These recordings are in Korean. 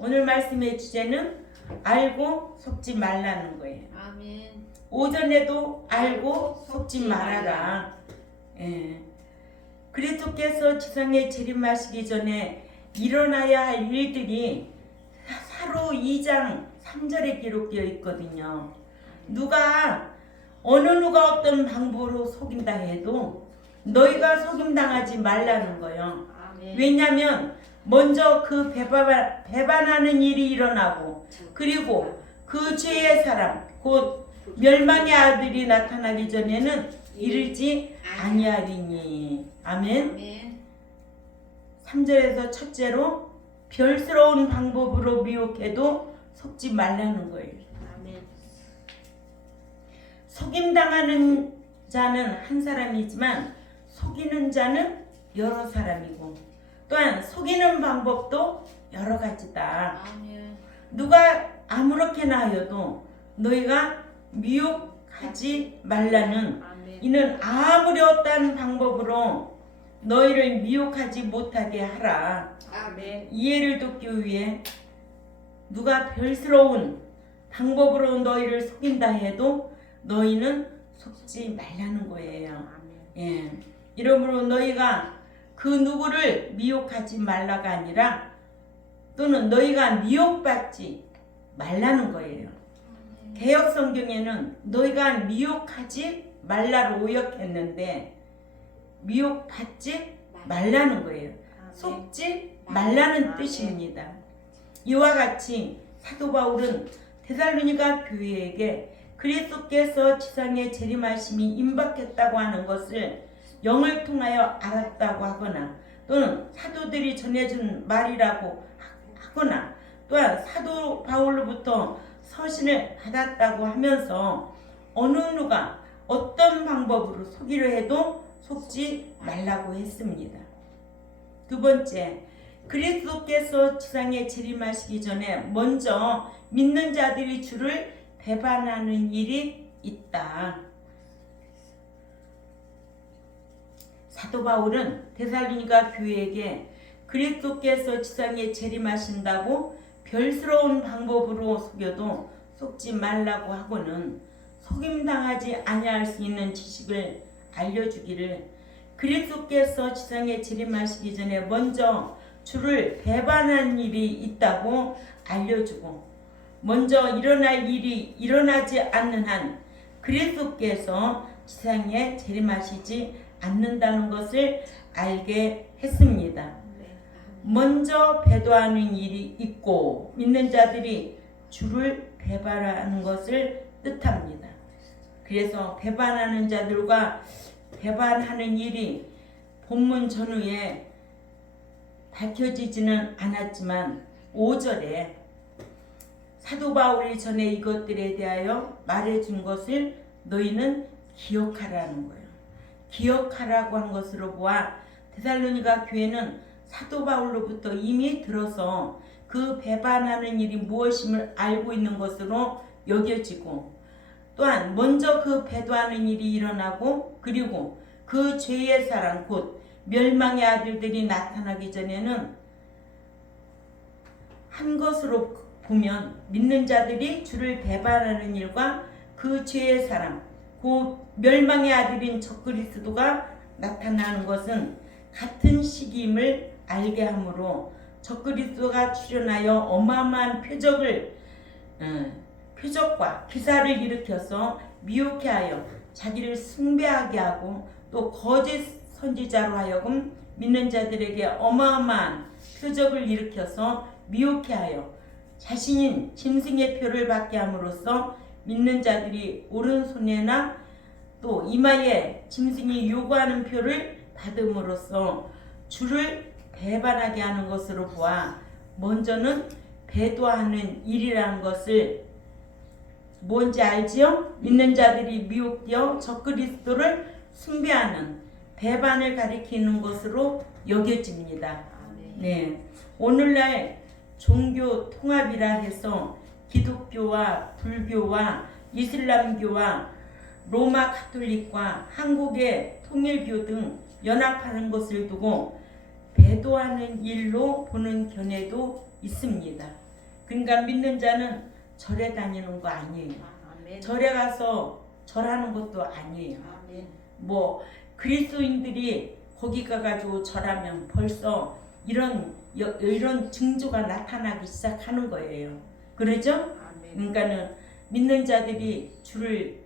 오늘 말씀의 주제는 알고 속지 말라는 거예요. 아멘. 오전에도 알고 속지 말아라. 예. 그리스도께서 지상에 재림하시기 전에 일어나야 할 일들이 사로 2장 3절에 기록되어 있거든요. 어느 누가 어떤 방법으로 속인다 해도 너희가 속임당하지 말라는 거예요. 아멘. 왜냐하면 먼저 그 배반하는 일이 일어나고 그리고 그 죄의 사람 곧 멸망의 아들이 나타나기 전에는 이르지 아니하리니. 아멘. 아멘. 3절에서 첫째로 별스러운 방법으로 미혹해도 속지 말라는 거예요. 아멘. 속임당하는 자는 한 사람이지만 속이는 자는 여러 사람이고 또한 속이는 방법도 여러 가지다. 아멘. 누가 아무렇게나 하여도 너희가 미혹하지 말라는 아멘. 이는 아무리 어떠한 방법으로 너희를 미혹하지 못하게 하라. 아멘. 이해를 돕기 위해 누가 별스러운 방법으로 너희를 속인다 해도 너희는 속지 말라는 거예요. 아멘. 예. 이러므로 너희가 그 누구를 미혹하지 말라가 아니라 또는 너희가 미혹받지 말라는 거예요. 개역 성경에는 너희가 미혹하지 말라로 오역했는데 미혹받지 말라는 거예요. 속지 말라는 뜻입니다. 이와 같이 사도 바울은 데살로니가 교회에게 그리스도께서 지상에 재림하심이 임박했다고 하는 것을 영을 통하여 알았다고 하거나 또는 사도들이 전해준 말이라고 하거나 또한 사도 바울로부터 서신을 받았다고 하면서 어느 누가 어떤 방법으로 속이려 해도 속지 말라고 했습니다. 두 번째, 그리스도께서 지상에 재림하시기 전에 먼저 믿는 자들이 주를 배반하는 일이 있다. 사도 바울은 데살로니가 교회에게 그리스도께서 지상에 재림하신다고 별스러운 방법으로 속여도 속지 말라고 하고는 속임당하지 아니할 수 있는 지식을 알려주기를 그리스도께서 지상에 재림하시기 전에 먼저 주를 배반한 일이 있다고 알려주고 먼저 일어날 일이 일어나지 않는 한 그리스도께서 지상에 재림하시지 않는다는 것을 알게 했습니다. 먼저 배도하는 일이 있고 믿는 자들이 주를 배반하는 것을 뜻합니다. 그래서 배반하는 자들과 배반하는 일이 본문 전후에 밝혀지지는 않았지만 5절에 사도 바울이 전에 이것들에 대하여 말해준 것을 너희는 기억하라는 거예요. 기억하라고 한 것으로 보아 데살로니가 교회는 사도 바울로부터 이미 들어서 그 배반하는 일이 무엇임을 알고 있는 것으로 여겨지고 또한 먼저 그 배도하는 일이 일어나고 그리고 그 죄의 사랑 곧 멸망의 아들들이 나타나기 전에는 한 것으로 보면 믿는 자들이 주를 배반하는 일과 그 죄의 사랑 곧 멸망의 아들인 적그리스도가 나타나는 것은 같은 시기임을 알게 하므로 적그리스도가 출현하여 어마어마한 표적과 기사를 일으켜서 미혹해 하여 자기를 숭배하게 하고 또 거짓 선지자로 하여금 믿는 자들에게 어마어마한 표적을 일으켜서 미혹해 하여 자신인 짐승의 표를 받게 함으로써 믿는 자들이 오른손에나 또 이마에 짐승이 요구하는 표를 받음으로써 주를 배반하게 하는 것으로 보아 먼저는 배도하는 일이라는 것을 뭔지 알지요? 믿는 자들이 미혹되어 적그리스도를 숭배하는 배반을 가리키는 것으로 여겨집니다. 네, 오늘날 종교 통합이라 해서 기독교와 불교와 이슬람교와 로마 가톨릭과 한국의 통일교 등 연합하는 것을 두고 배도하는 일로 보는 견해도 있습니다. 그러니까 믿는 자는 절에 다니는 거 아니에요. 아멘. 절에 가서 절하는 것도 아니에요. 아멘. 뭐 그리스도인들이 거기 가가지고 절하면 벌써 이런 징조가 나타나기 시작하는 거예요. 그러죠? 아멘. 그러니까는 믿는 자들이 주를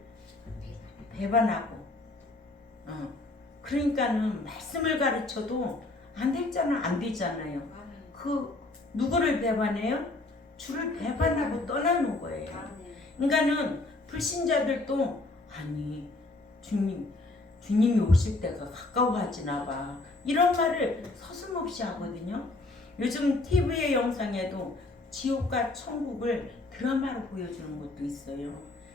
배반하고, 그러니까는 말씀을 가르쳐도 안 되잖아요. 아멘. 그 누구를 배반해요? 주를 배반하고 떠나는 거예요. 아멘. 그러니까는 불신자들도 아니 주님이 오실 때가 가까워하지나 봐, 이런 말을 서슴없이 하거든요. 요즘 TV의 영상에도 지옥과 천국을 드라마로 보여주는 것도 있어요.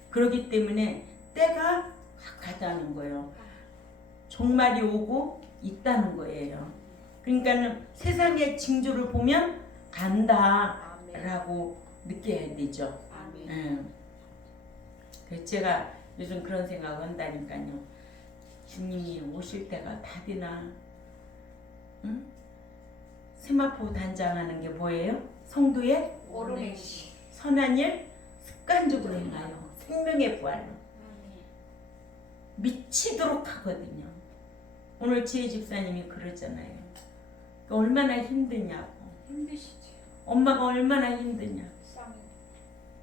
그렇기 때문에 때가 가까다는 거예요. 종말이 오고 있다는 거예요. 그러니까는 세상의 징조를 보면 안다라고 느껴야 되죠. 아멘. 그래서 제가 요즘 그런 생각을 한다니까요. 주님이 오실 때가 다 되나? 응? 세마포 단장하는 게 뭐예요? 성도의 오르내시. 선한 일 습관적으로 행하여 생명의 부활로 미치도록 하거든요. 오늘 지혜 집사님이 그러잖아요. 얼마나 힘드냐고. 힘드시죠? 엄마가 얼마나 힘드냐. 쌍.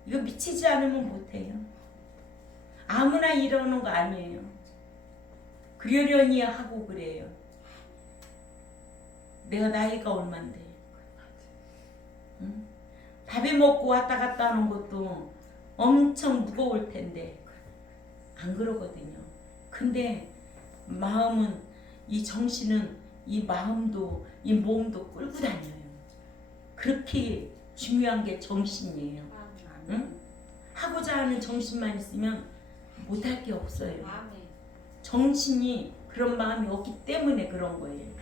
이거 미치지 않으면 못해요. 아무나 이러는 거 아니에요. 그러려니 하고 그래요. 내가 나이가 얼만데. 응? 밥에 먹고 왔다 갔다 하는 것도 엄청 무거울 텐데 안 그러거든요. 근데 마음은, 이 정신은, 이 마음도, 이 몸도 끌고 다녀요. 그렇게 중요한 게 정신이에요. 응? 하고자 하는 정신만 있으면 못할 게 없어요. 아멘. 정신이 그런 마음이 없기 때문에 그런 거예요.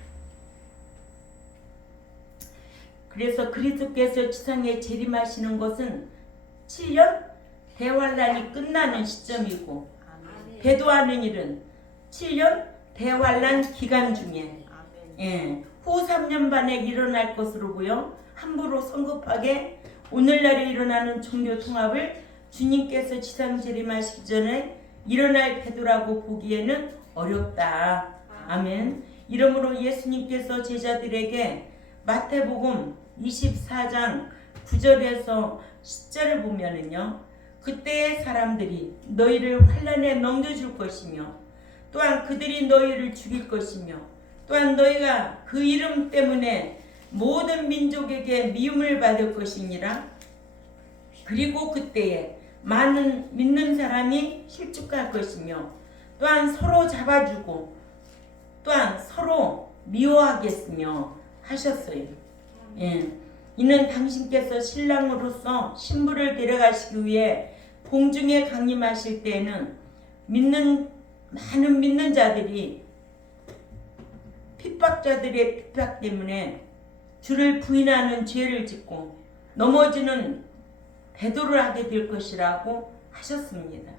그래서 그리스도께서 지상에 재림하시는 것은 7년 대환란이 끝나는 시점이고, 아멘. 배도하는 일은 7년 대환란 기간 중에 아멘. 후 3년 반에 일어날 것으로 보여 함부로 성급하게 오늘날에 일어나는 종교 통합을 주님께서 지상 재림하시기 전에 일어날 배도라고 보기에는 어렵다. 아멘. 이러므로 예수님께서 제자들에게 마태복음 24장 9절에서 10절을 보면은요, 그때의 사람들이 너희를 환난에 넘겨줄 것이며 또한 그들이 너희를 죽일 것이며 또한 너희가 그 이름 때문에 모든 민족에게 미움을 받을 것이니라. 그리고 그때에 많은 믿는 사람이 실족할 것이며 또한 서로 잡아주고 또한 서로 미워하겠으며 하셨어요. 이는 당신께서 신랑으로서 신부를 데려가시기 위해 공중에 강림하실 때에는 많은 믿는 자들이 핍박자들의 핍박 때문에 주를 부인하는 죄를 짓고 넘어지는 배도를 하게 될 것이라고 하셨습니다.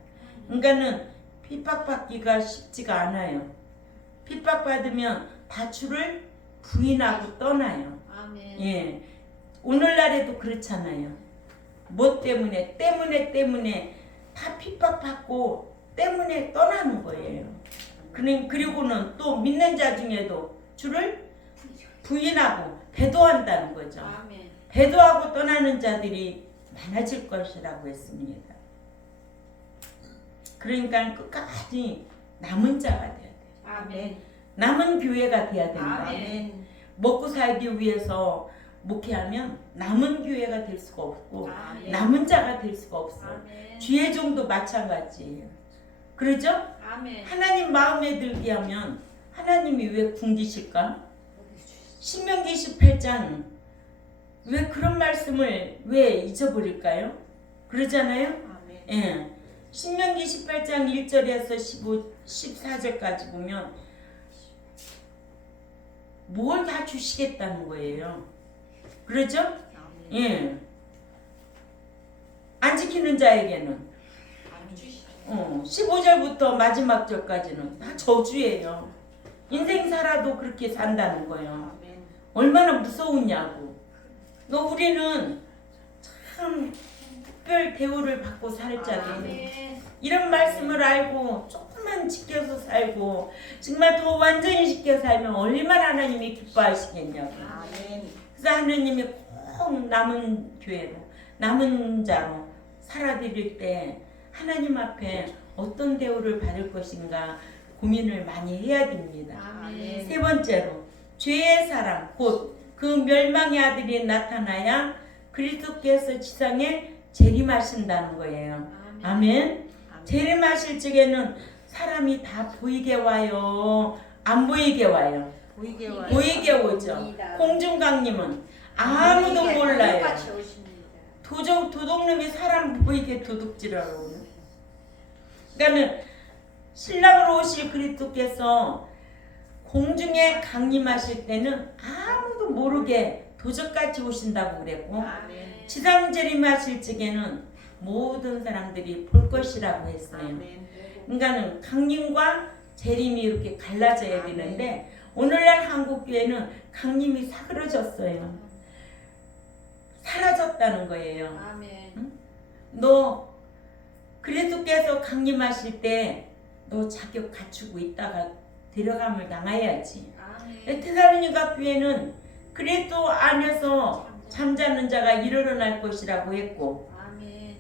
그러니까는 핍박받기가 쉽지가 않아요. 핍박받으면 다 주를 부인하고 떠나요. 아멘. 오늘날에도 그렇잖아요. 뭐 때문에 다 핍박받고 때문에 떠나는 거예요. 그리고는 또 믿는 자 중에도 주를 부인하고 배도한다는 거죠. 아멘. 배도하고 떠나는 자들이 많아질 것이라고 했습니다. 그러니까 끝까지 남은 자가 돼야 돼요. 아멘. 남은 교회가 돼야 된다. 아멘. 먹고 살기 위해서 목회하면 남은 교회가 될 수가 없고 아멘. 남은 자가 될 수가 없어요. 아멘. 주의 종도 마찬가지예요. 그러죠? 아멘. 하나님 마음에 들게 하면 하나님이 왜 굶기실까? 신명기 18장 왜 그런 말씀을 왜 잊어버릴까요? 그러잖아요. 아멘. 신명기 18장 1절에서 14절까지 보면 뭘 다 주시겠다는 거예요. 그렇죠? 아멘. 안 지키는 자에게는 안 주시죠. 15절부터 마지막 절까지는 다 저주예요. 인생 살아도 그렇게 산다는 거예요. 아멘. 얼마나 무서우냐고. 우리는 참 특별 대우를 받고 살 자들. 아멘. 이런 말씀을 알고 조금만 지켜서 살고 정말 더 완전히 지켜 살면 얼마나 하나님이 기뻐하시겠냐고. 아멘. 그래서 하나님이 꼭 남은 교회로 남은 자로 살아드릴 때 하나님 앞에 어떤 대우를 받을 것인가 고민을 많이 해야 됩니다. 아멘. 세 번째로 죄의 사랑 곧 그 멸망의 아들이 나타나야 그리스도께서 지상에 재림하신다는 거예요. 아멘. 재림하실 적에는 사람이 다 보이게 와요? 안 보이게 와요? 보이게 와요. 보이게 오죠. 공중강림은 아무도 몰라요. 똑같이 오십니다. 도둑놈이 사람 보이게 도둑질하러 오는. 그러니까는 신랑으로 오실 그리스도께서 공중에 강림하실 때는 아무도 모르게 도적같이 오신다고 그랬고 아멘. 지상 재림하실 적에는 모든 사람들이 볼 것이라고 했어요. 아멘. 그러니까는 강림과 재림이 이렇게 갈라져야 되는데 오늘날 한국 교회는 강림이 사그러졌어요. 사라졌다는 거예요. 아멘. 너 그리스도께서 강림하실 때 너 자격 갖추고 있다가 데려감을 당해야지. 아멘. 테살로니가 교회는 그리스도 안에서 잠자는 자가 일어날 것이라고 했고 아멘.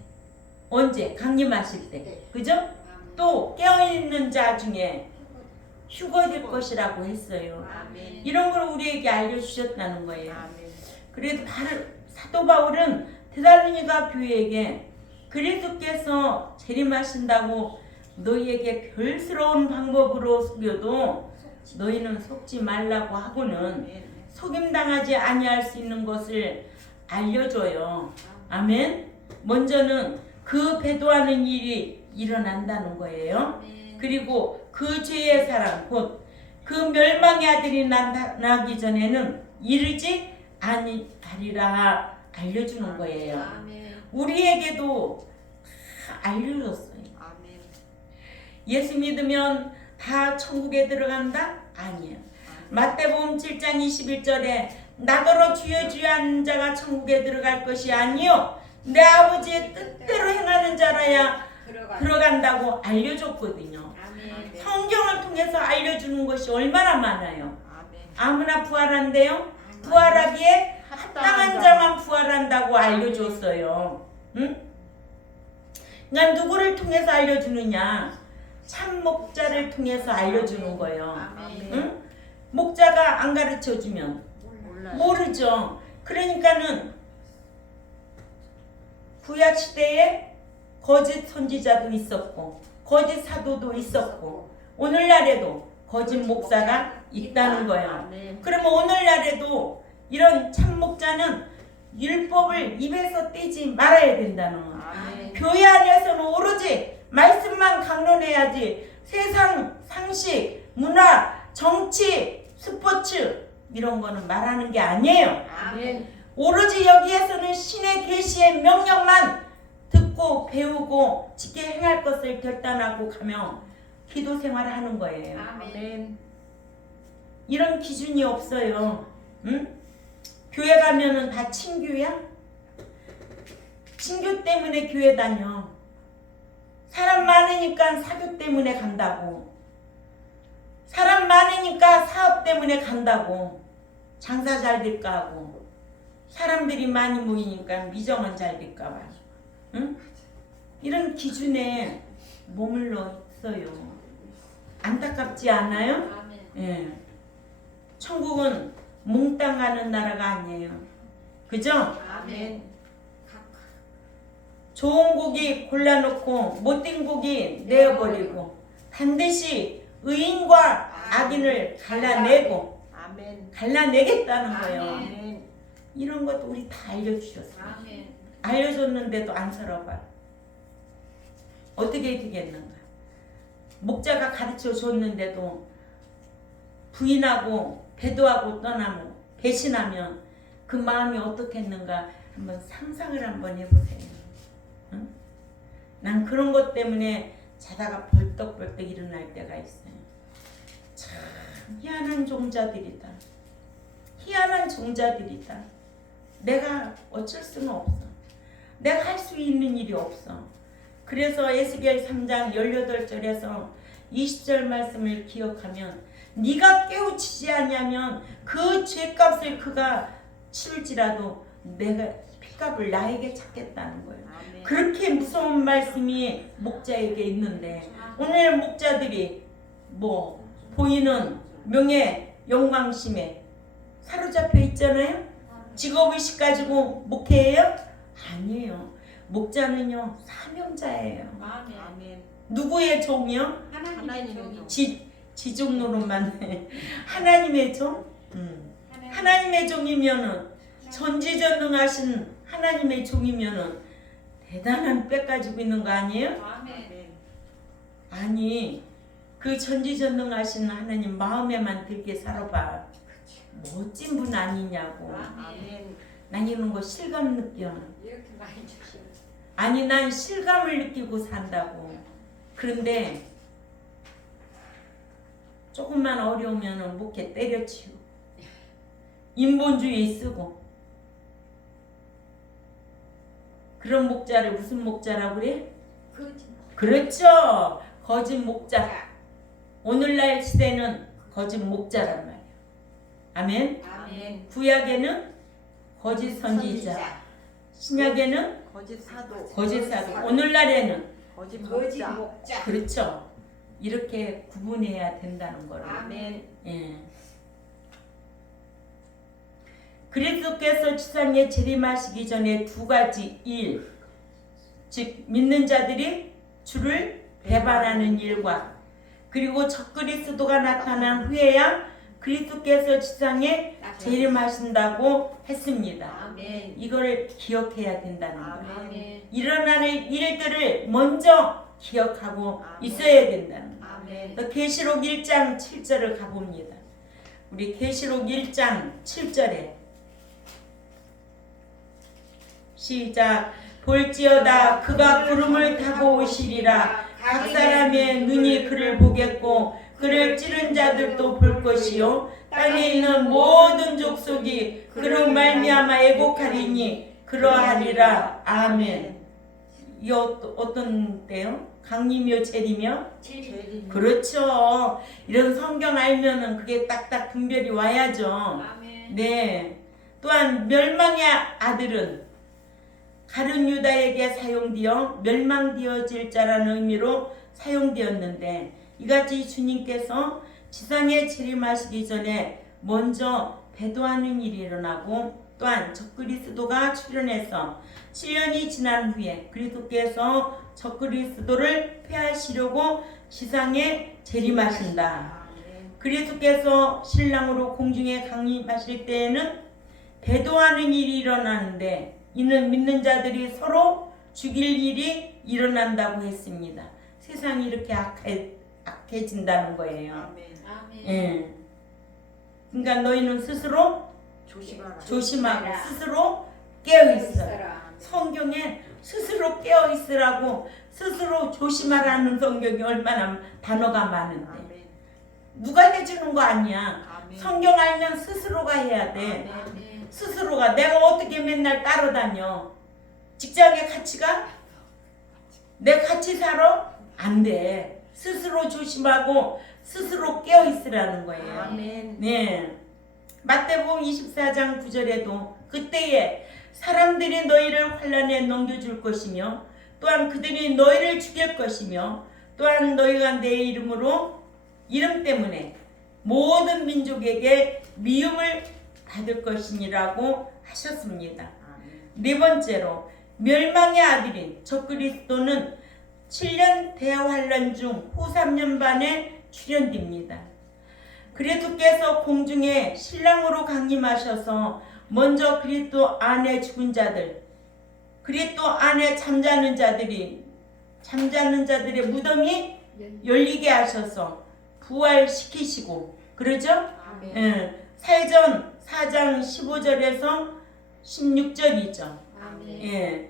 언제? 강림하실 때. 그죠? 아멘. 또 깨어있는 자 중에 휴거될 것이라고 했어요. 아멘. 이런 걸 우리에게 알려주셨다는 거예요. 아멘. 그래도 사도 바울은 테살로니가 교회에게 그리스도께서 재림하신다고 너희에게 별스러운 방법으로 속여도 너희는 속지 말라고 하고는 속임당하지 아니할 수 있는 것을 알려줘요. 아멘. 먼저는 그 배도하는 일이 일어난다는 거예요. 그리고 그 죄의 사랑 곧 그 멸망의 아들이 나기 전에는 이르지 아니하리라 알려주는 거예요. 아멘. 우리에게도 다 알려줬어요. 아멘. 예수 믿으면 다 천국에 들어간다? 아니에요. 마태복음 7장 21절에 나더러 주여 주여 하는 자가 천국에 들어갈 것이 아니요 내 아버지의 뜻대로 행하는 자라야 들어간다고 알려줬거든요. 아멘. 성경을 통해서 알려주는 것이 얼마나 많아요. 아멘. 아무나 부활한대요. 부활하기에 합당한 자만 부활한다고 알려줬어요. 응? 그러니까 누구를 통해서 알려주느냐? 참 목자를 통해서 알려주는 거예요. 아멘. 응? 목자가 안 가르쳐주면 몰라요. 모르죠. 그러니까는 구약 시대에 거짓 선지자도 있었고 거짓 사도도 있었고 오늘날에도 거짓 목사가 있다는 거예요. 아멘. 그러면 오늘날에도 이런 참 목자는 율법을 입에서 떼지 말아야 된다는 거예요. 아멘. 교회 안에서는 오로지 말씀만 강론해야지 세상 상식, 문화, 정치, 스포츠 이런 거는 말하는 게 아니에요. 아멘. 오로지 여기에서는 신의 계시의 명령만 듣고 배우고 지켜 행할 것을 결단하고 가며 기도 생활을 하는 거예요. 아멘. 이런 기준이 없어요. 응? 교회 가면은 다 친교야? 친교 때문에 교회 다녀. 사람 많으니까 사교 때문에 간다고. 사람 많으니까 사업 때문에 간다고. 장사 잘 될까 하고. 사람들이 많이 모이니까 미정은 잘 될까 봐. 응? 이런 기준에 머물러 있어요. 안타깝지 않아요? 아멘. 예. 천국은 몽땅 가는 나라가 아니에요. 그죠? 아멘. 좋은 고기 골라놓고 못된 고기 내어버리고 반드시 의인과 악인을 갈라내고 아멘. 갈라내겠다는 거예요. 아멘. 이런 것도 우리 다 알려주셨어요. 아멘. 알려줬는데도 안 살아봐. 어떻게 되겠는가? 목자가 가르쳐 줬는데도 부인하고 배도하고 떠나면 배신하면 그 마음이 어떻겠는가 한번 상상을 한번 해보세요. 응? 난 그런 것 때문에 자다가 벌떡벌떡 일어날 때가 있어요. 참 희한한 종자들이다. 희한한 종자들이다. 내가 어쩔 수는 없어. 내가 할 수 있는 일이 없어. 그래서 에스겔 3장 18절에서 20절 말씀을 기억하면 네가 깨우치지 않냐면 그 죄값을 그가 치를지라도 내가 핏값을 나에게 찾겠다는 거예요. 아멘. 그렇게 무서운 말씀이 목자에게 있는데 오늘 목자들이 뭐 보이는 명예 영광심에 사로잡혀 있잖아요. 직업의식 가지고 목회해요? 아니에요. 목자는요 사명자예요. 아멘. 아멘. 누구의 종이요? 하나님의 종. 지종 노릇만 해. 하나님의 종? 하나님의 종이면은 전지전능하신 하나님의 종이면은 대단한 빽 가지고 있는 거 아니에요? 아멘. 아니 그 전지전능하신 하나님 마음에만 들게 살아봐. 멋진 분 아니냐고. 아멘. 난 이런 거 실감 느껴. 이렇게 많이 주시네. 아니 난 실감을 느끼고 산다고. 그런데 조금만 어려우면 목회 때려치우고 인본주의 쓰고 그런 목자를 무슨 목자라고 그래? 그렇죠. 거짓 목자. 오늘날 시대는 거짓 목자란 말이에요. 아멘. 아멘. 구약에는 거짓 선지자, 신약에는 거짓 사도. 거짓 사도, 오늘날에는 거짓 거짓 목자. 목자. 그렇죠. 이렇게 구분해야 된다는 거를. 아멘. 예. 그리스도께서 지상에 재림하시기 전에 두 가지 일, 즉 믿는 자들이 주를 배반하는 일과 그리고 적그리스도가 나타난 후에야 그리스도께서 지상에 재림하신다고 했습니다. 아멘. 이걸 기억해야 된다는 거예요. 아멘. 일어나는 일들을 먼저 기억하고 있어야 된다는 거예요. 아멘. 또 계시록 1장 7절을 가봅니다. 우리 계시록 1장 7절에 시작. 볼지어다 그가 구름을 타고 오시리라. 각 사람의 눈이 그를 보겠고 그를 찌른 자들도 볼 것이요 땅에 있는 모든 족속이 그로 말미암아 애곡하리니 그러하리라. 아멘. 이 어떤 때요? 강림이요 재림이요? 재림. 그렇죠. 이런 성경 알면은 그게 딱딱 분별이 와야죠. 아멘. 네. 또한 멸망의 아들은 가룟 유다에게 사용되어 멸망되어질 자라는 의미로 사용되었는데 이같이 주님께서 지상에 재림하시기 전에 먼저 배도하는 일이 일어나고 또한 적그리스도가 출현해서 7년이 지난 후에 그리스도께서 적그리스도를 폐하시려고 지상에 재림하신다. 그리스도께서 신랑으로 공중에 강림하실 때에는 배도하는 일이 일어나는데 이는 믿는 자들이 서로 죽일 일이 일어난다고 했습니다. 세상이 이렇게 악해진다는 거예요. 아멘. 아멘. 예. 그러니까 너희는 스스로 조심하라. 조심하고 스스로 깨어있어라. 성경에 스스로 깨어있으라고 스스로 조심하라는 성경이 얼마나 단어가 많은데 아멘. 누가 해주는 거 아니야. 아멘. 성경 알면 스스로가 해야 돼. 아멘. 스스로가. 내가 어떻게 맨날 따라다녀? 직장에 같이 가? 내 같이 살아? 안 돼. 스스로 조심하고 스스로 깨어있으라는 거예요. 아멘. 네. 마태복음 24장 9절에도 그때에 사람들이 너희를 환난에 넘겨줄 것이며 또한 그들이 너희를 죽일 것이며 또한 너희가 내 이름 때문에 모든 민족에게 미움을 받을 것이니라고 하셨습니다. 네 번째로 멸망의 아들인 적그리스도는 7년 대환란 중 후 3년 반에 출현됩니다. 그리스도께서 공중에 신랑으로 강림하셔서 먼저 그리스도 안에 죽은 자들, 그리스도 안에 잠자는 자들의 무덤이 열리게 하셔서 부활시키시고 그러죠? 아멘. 예, 사회전 4장 15절에서 16절이죠. 아멘. 예,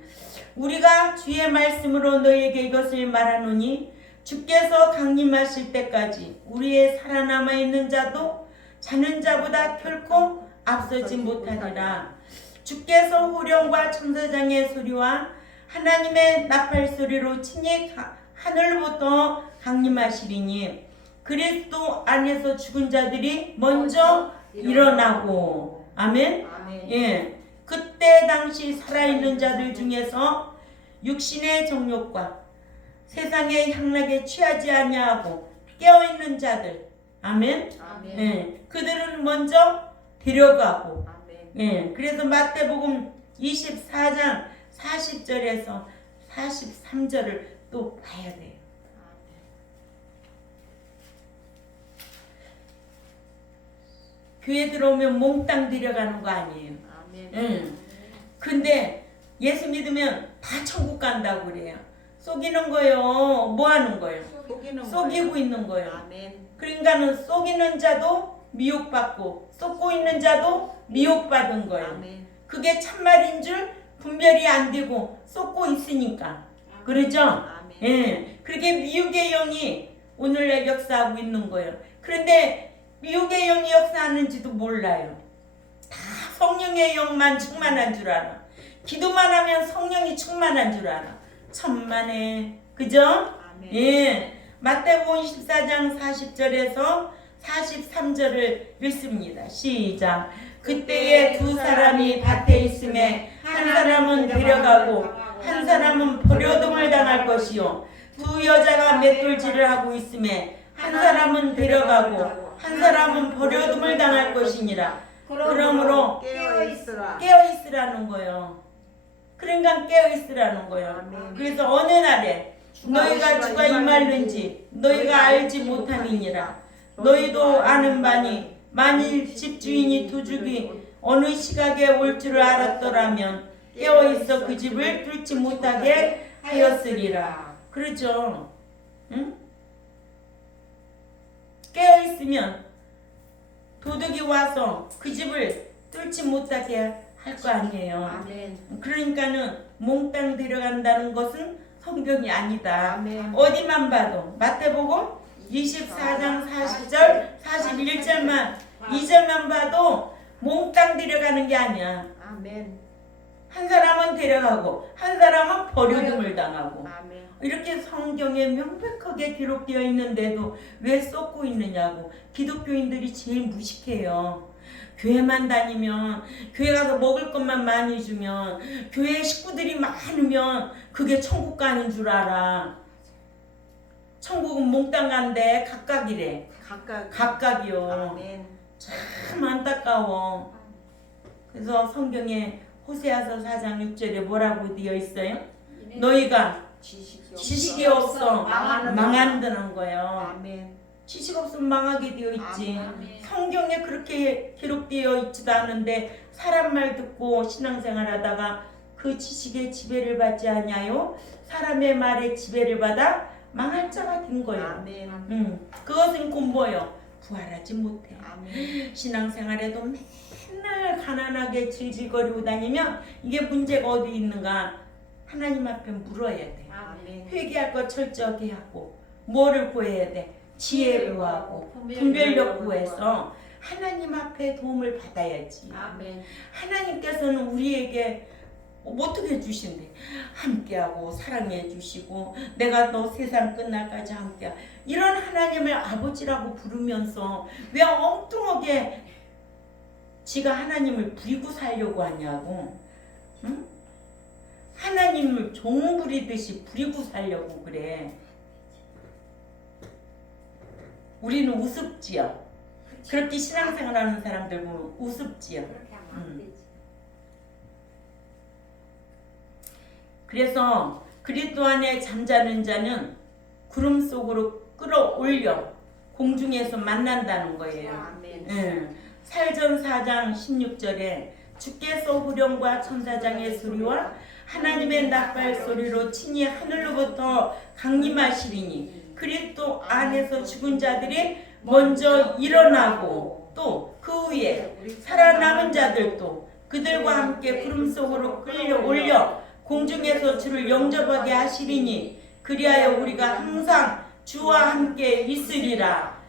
우리가 주의 말씀으로 너희에게 이것을 말하노니 주께서 강림하실 때까지 우리의 살아남아 있는 자도 자는 자보다 결코 앞서지 못하리라. 주께서 호령과 천사장의 소리와 하나님의 나팔 소리로 친히 하늘부터 강림하시리니 그리스도 안에서 죽은 자들이 먼저 일어나고 아멘. 아멘. 예, 그때 당시 살아있는 자들 중에서 육신의 정욕과 세상의 향락에 취하지 아니하고 깨어있는 자들 아멘. 아멘. 예, 그들은 먼저 데려가고 아멘. 예, 그래서 마태복음 24장 40절에서 43절을 또 봐야 돼요. 교회 들어오면 몽땅 데려가는 거 아니에요. 아멘. 응. 근데 예수 믿으면 다 천국 간다고 그래요. 속이는 거요. 뭐 하는 거예요? 속이고 있는 거예요. 아멘. 그러니까는 속이는 자도 미혹받고 속고 있는 자도 미혹받은 거예요. 아멘. 그게 참말인 줄 분별이 안 되고 속고 있으니까. 그러죠? 아멘. 예. 그렇게 미혹의 영이 오늘날 역사하고 있는 거예요. 그런데 미혹의 영이 역사하는지도 몰라요. 다 성령의 영만 충만한 줄 알아. 기도만 하면 성령이 충만한 줄 알아. 천만에. 그죠? 아멘. 예. 마태복음 14장 40절에서 43절을 읽습니다. 시작. 그때에 두 사람이 밭에 있음에 한 사람은 데려가고 한 사람은 버려둠을 당할 것이요. 두 여자가 맷돌질을 하고 있음에 한 사람은 데려가고 한 사람은 버려둠을 당할 것이니라. 그러므로 깨어있으라. 깨어있으라는 거예요. 그러니까 깨어있으라는 거예요. 아멘. 그래서 어느 날에 너희가 주가 임할는지 너희가 알지 못함이니라. 너희도 아는 바니 만일 집주인이 도둑이 어느 시각에 올 줄을 알았더라면 깨어있어 그 집을 뚫지 못하게 하였으리라. 그렇죠? 응? 깨어있으면 도둑이 와서 그 집을 뚫지 못하게 할 거 아니에요. 아멘. 그러니까는 몽땅 데려간다는 것은 성경이 아니다. 아멘. 어디만 봐도 마태복음 24장 40절 41절만 2절만 봐도 몽땅 데려가는 게 아니야. 아멘. 한 사람은 데려가고 한 사람은 버려둠을 당하고 아멘. 이렇게 성경에 명백하게 기록되어 있는데도 왜 쏟고 있느냐고. 기독교인들이 제일 무식해요. 교회만 다니면, 교회 가서 먹을 것만 많이 주면, 교회 식구들이 많으면 그게 천국 가는 줄 알아. 천국은 몽땅 간대. 각각이래. 각각이요. 아멘. 참 안타까워. 그래서 성경에 호세아서 4장 6절에 뭐라고 되어 있어요? 너희가 지식이 없어 망한다는 거예요. 아멘. 지식 없으면 망하게 되어 있지. 아멘. 성경에 그렇게 기록되어 있지도 않은데 사람 말 듣고 신앙생활 하다가 그 지식의 지배를 받지 아니하여 사람의 말에 지배를 받아 망할 자가 된 거예요. 아멘. 그것은 공부요. 부활하지 못해. 아멘. 신앙생활에도 맨날 가난하게 질질거리고 다니면 이게 문제가 어디 있는가 하나님 앞에 물어야 돼. 아멘. 회개할 것 철저하게 하고 뭐를 구해야 돼? 지혜를 구하고 분별력 구해서 하나님 앞에 도움을 받아야지. 아멘. 하나님께서는 우리에게 어떻게 주신대? 함께하고 사랑해 주시고 내가 너 세상 끝날까지 함께 이런 하나님을 아버지라고 부르면서 왜 엉뚱하게 지가 하나님을 부리고 살려고 하냐고. 응? 하나님을 종 부리듯이 부리고 살려고 그래. 우리는 우습지요. 그렇게 신앙생활하는 사람들 보면 우습지요. 그렇게 하면 안 되지. 그래서 그리스도 안에 잠자는 자는 구름 속으로 끌어올려 공중에서 만난다는 거예요. 아멘. 살전 4장 16절에 주께서 후령과 천사장의 소리와 하나님의 나팔 소리로 친히 하늘로부터 강림하시리니 그리스도 안에서 죽은 자들이 먼저 일어나고 또 그 후에 살아남은 자들도 그들과 함께 구름 속으로 끌려올려 공중에서 주를 영접하게 하시리니 그리하여 우리가 항상 주와 함께 있으리라.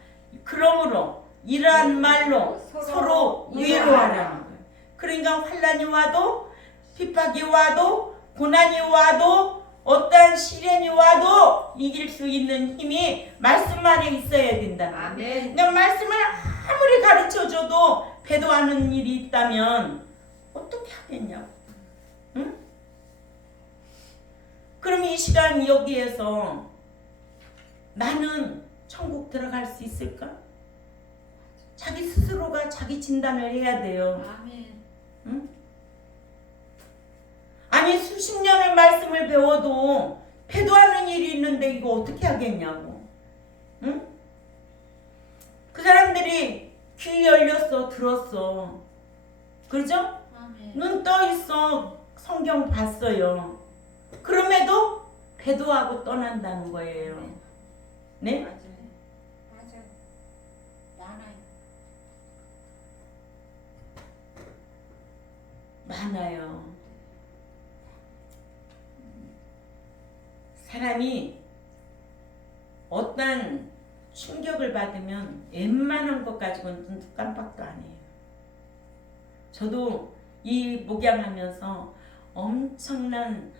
그러므로 이러한 말로 서로 위로하라는 거예요. 그러니까 환난이 와도 핍박이 와도 고난이 와도 어떠한 시련이 와도 이길 수 있는 힘이 말씀 안에 있어야 된다. 아멘. 근데 말씀을 아무리 가르쳐줘도 배도하는 일이 있다면 어떻게 하겠냐고. 응? 그럼 이 시간 여기에서 나는 천국 들어갈 수 있을까? 자기 스스로가 자기 진단을 해야 돼요. 아멘. 응? 아니 수십 년을 말씀을 배워도 배도하는 일이 있는데 이거 어떻게 하겠냐고. 응? 그 사람들이 귀 열렸어, 들었어. 그죠? 아멘. 눈 떠 있어, 성경 봤어요. 그럼에도 배도하고 떠난다는 거예요. 네? 맞아요. 맞아요. 많아요. 많아요. 사람이 어떤 충격을 받으면 웬만한 것 가지고는 눈 깜빡도 안 해요. 저도 이 목양하면서 엄청난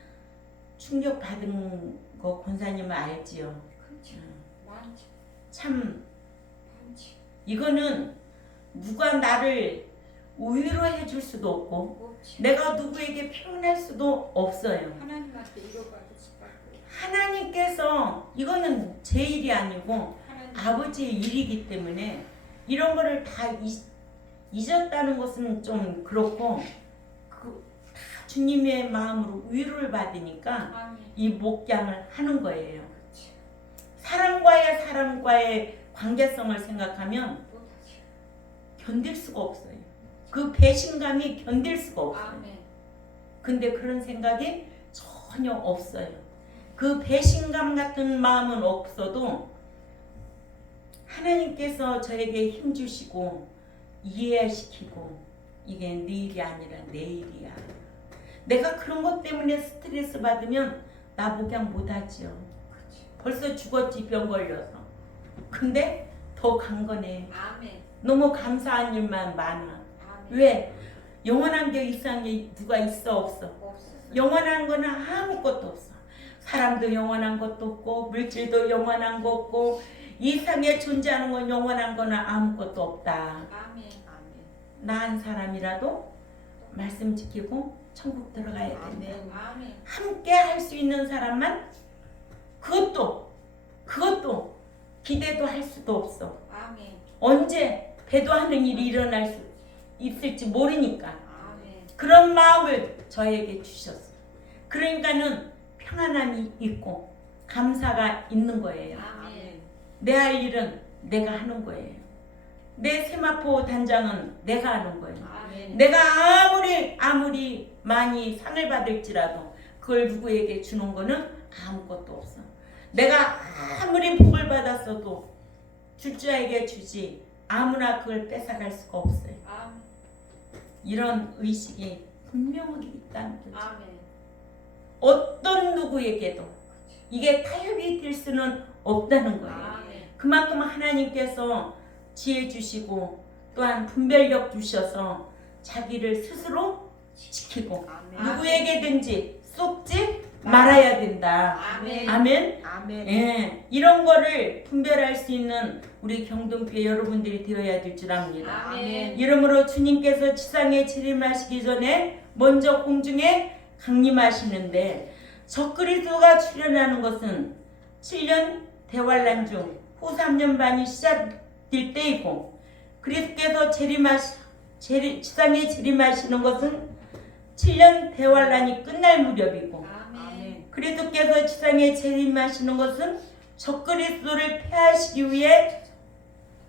충격 받은 거 권사님은 알지요. 그렇죠. 많죠. 참 많죠. 이거는 누가 나를 위로해 줄 수도 없고 없죠. 내가 누구에게 표현할 수도 없어요. 하나님한테 이뤄받을 수밖에. 하나님께서 이거는 제 일이 아니고 하나님. 아버지의 일이기 때문에 이런 거를 다 잊었다는 것은 좀 그렇고 다 주님의 마음으로 위로를 받으니까 아멘. 이 목양을 하는 거예요. 그렇죠. 사람과의 관계성을 생각하면 못하죠. 견딜 수가 없어요. 그 배신감이 견딜 수가 없어요. 아멘. 근데 그런 생각이 전혀 없어요. 그 배신감 같은 마음은 없어도 하나님께서 저에게 힘 주시고 이해시키고 이게 네 일이 아니라 내 일이야. 내가 그런 것 때문에 스트레스 받으면 나 목양 못하지요. 벌써 죽었지, 병 걸려서. 근데 더 간 거네. 아멘. 너무 감사한 일만 많아. 아멘. 왜? 영원한 게 이상이 누가 있어 없어? 없어서. 영원한 거는 아무것도 없어. 사람도 영원한 것도 없고 물질도 영원한 거 없고 이 세상에 존재하는 건 영원한 거는 아무것도 없다. 아멘. 아멘. 나 한 사람이라도 말씀 지키고 천국 들어가야 된다. 아멘. 아멘. 함께 할 수 있는 사람만 그것도 기대도 할 수도 없어. 아멘. 언제 배도하는 일이 일어날 수 있을지 모르니까 아멘. 그런 마음을 저에게 주셨어요. 그러니까는 평안함이 있고 감사가 있는 거예요. 아멘. 내 할 일은 내가 하는 거예요. 내 세마포 단장은 내가 하는 거예요. 아멘. 내가 아무리 많이 상을 받을지라도 그걸 누구에게 주는 거는 아무것도 없어. 내가 아무리 복을 받았어도 줄 자에게 주지 아무나 그걸 뺏어갈 수가 없어요. 아멘. 이런 의식이 분명하게 있다는 거죠. 아멘. 어떤 누구에게도 이게 타협이 될 수는 없다는 거예요. 아멘. 그만큼 하나님께서 지혜 주시고 또한 분별력 주셔서 자기를 스스로 지키고 아멘. 누구에게든지 쏟지 말아야 된다. 아멘. 아멘. 아멘. 예, 이런 거를 분별할 수 있는 우리 경동교회 여러분들이 되어야 될 줄 압니다. 아멘. 이러므로 주님께서 지상에 재림하시기 전에 먼저 공중에 강림하시는데 적그리스도가 출현하는 것은 7년 대환란 중 후 3년 반이 시작될 때이고 그리스도께서 지상에 재림하시는 것은 7년 대환란이 끝날 무렵이고 아멘. 그리스도께서 지상에 재림하시는 것은 적그리스도를 패하시기 위해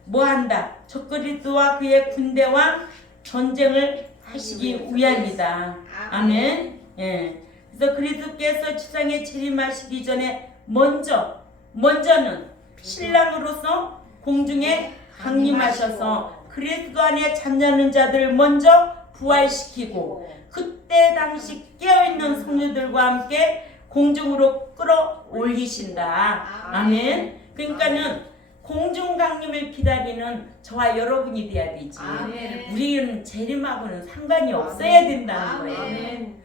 뭐한다? 적그리스도와 그의 군대와 전쟁을 하시기 위함이다. 아멘. 예. 그래서 그리스도께서 지상에 재림하시기 전에 먼저는 신랑으로서 공중에 강림하셔서 그리스도 안에 잠자는 자들을 먼저 부활시키고 그때 당시 깨어있는 성도들과 함께 공중으로 끌어올리신다. 아멘. 그러니까는 공중 강림을 기다리는 저와 여러분이 돼야 되지. 아멘. 우리는 재림하고는 상관이 없어야 된다는 거예요. 아멘.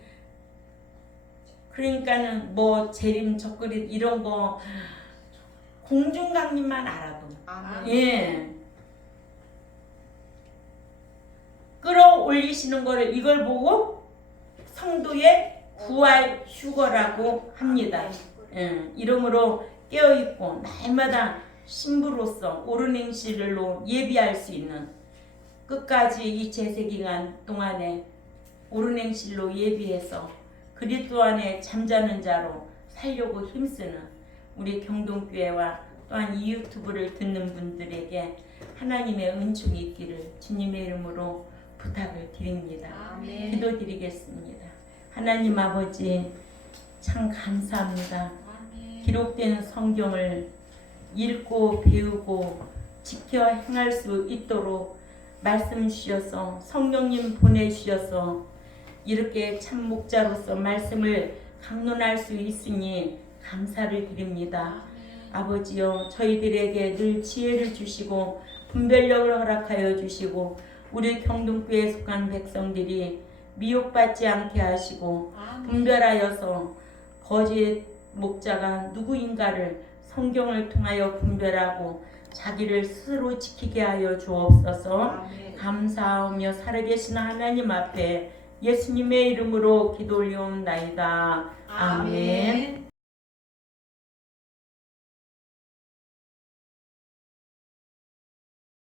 그러니까는 뭐 재림 적그릿 이런 거 공중강림만 알아도 아멘. 예 끌어올리시는 거를 이걸 보고 성도의 구할 휴거라고 합니다. 이러므로 깨어있고 날마다 신부로서 옳은 행실로 예비할 수 있는 끝까지 이 제세기간 동안에 옳은 행실로 예비해서 그리스도 안에 잠자는 자로 살려고 힘쓰는 우리 경동교회와 또한 이 유튜브를 듣는 분들에게 하나님의 은총이 있기를 주님의 이름으로 부탁을 드립니다. 아멘. 기도드리겠습니다. 하나님 아버지 참 감사합니다. 아멘. 기록된 성경을 읽고 배우고 지켜 행할 수 있도록 말씀 주셔서 성령님 보내주셔서 이렇게 참 목자로서 말씀을 강론할 수 있으니 감사를 드립니다. 아버지여 저희들에게 늘 지혜를 주시고 분별력을 허락하여 주시고 우리 경동교회에 속한 백성들이 미혹받지 않게 하시고 분별하여서 거짓 목자가 누구인가를 성경을 통하여 분별하고 자기를 스스로 지키게 하여 주옵소서. 아멘. 감사하며 살아계신 하나님 앞에 예수님의 이름으로 기도 올려옵나이다. 아멘.